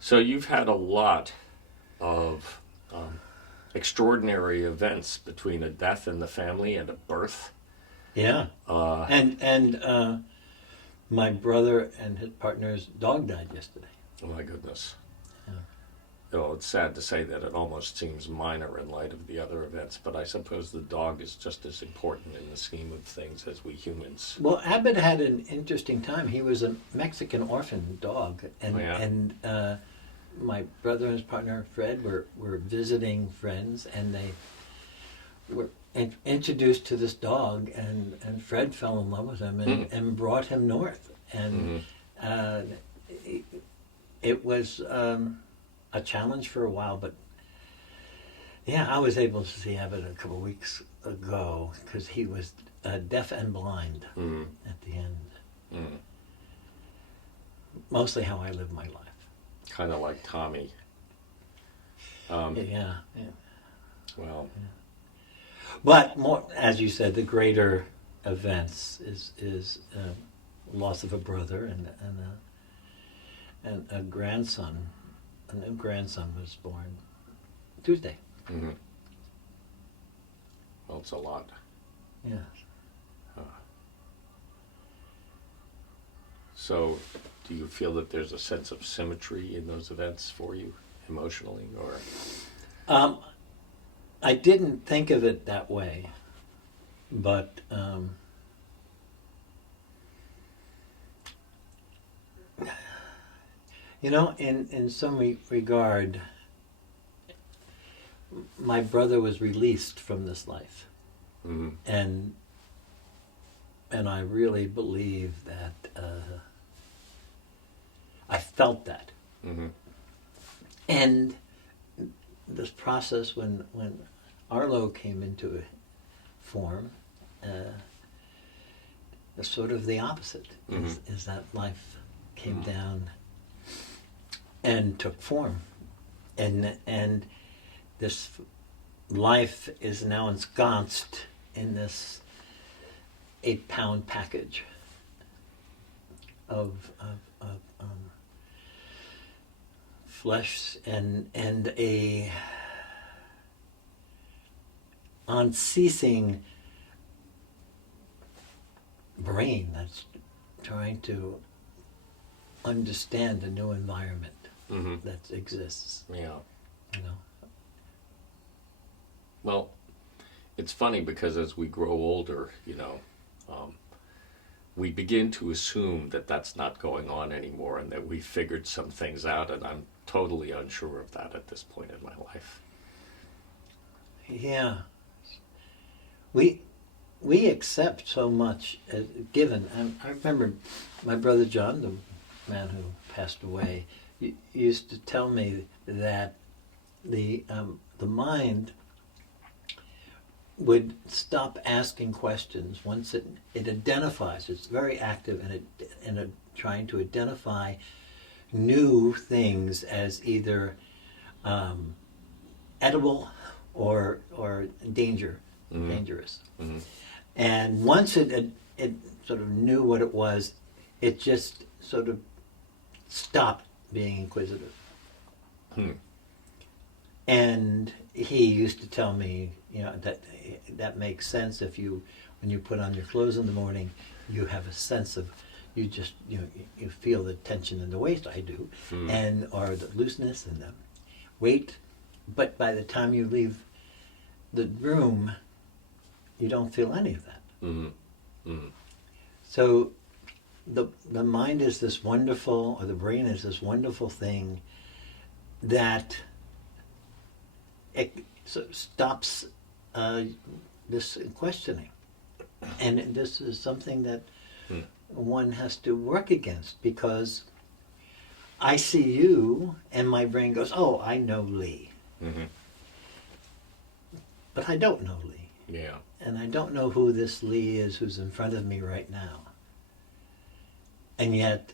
So you've had a lot of extraordinary events between a death in the family and a birth. Yeah, Uh, and my brother and his partner's dog died yesterday. oh my goodness. Yeah. Well, it's sad to say that it almost seems minor in light of the other events, but I suppose the dog is just as important in the scheme of things as we humans. Well, Abbott had an interesting time. He was a Mexican orphan dog, Oh, yeah. and my brother and his partner Fred were visiting friends, and they were introduced to this dog, and Fred fell in love with him and brought him north, and uh, it, it was a challenge for a while, but yeah, I was able to see Abbott a couple of weeks ago because he was deaf and blind Mm-hmm. at the end. Mm-hmm. Mostly how I live my life. Kind of like Tommy. Yeah. Well, But more, as you said, the greater events is loss of a brother and a grandson. A new grandson was born Tuesday. mm-hmm. Well, it's a lot. Yeah. So, do you feel that there's a sense of symmetry in those events for you emotionally, or? I didn't think of it that way, but in some regard, my brother was released from this life, Mm-hmm. and I really believe that I felt that, Mm-hmm. and this process when Arlo came into form, is sort of the opposite. Is that life came down and took form, and this life is now ensconced in this 8-pound package of flesh and a unceasing brain that's trying to understand a new environment Mm-hmm. that exists. Yeah. You know. Well, it's funny because as we grow older, we begin to assume that that's not going on anymore and that we figured some things out, and I'm totally unsure of that at this point in my life. Yeah. We accept so much as given. I remember my brother John, the man who passed away, used to tell me that the mind would stop asking questions once it identifies. It's very active in trying to identify new things as either edible or dangerous. Mm-hmm. And once it sort of knew what it was, it just sort of stopped being inquisitive. Hmm. And he used to tell me, that makes sense if when you put on your clothes in the morning, you have a sense of, you feel the tension in the waist, I do, or the looseness and the weight. But by the time you leave the room, you don't feel any of that. Mm-hmm. Mm-hmm. So the mind is this wonderful, or the brain is this wonderful thing that it stops this questioning. And this is something that one has to work against, because I see you and my brain goes, oh, I know Lee. Mm-hmm. But I don't know Lee. Yeah. And I don't know who this Lee is who's in front of me right now. And yet,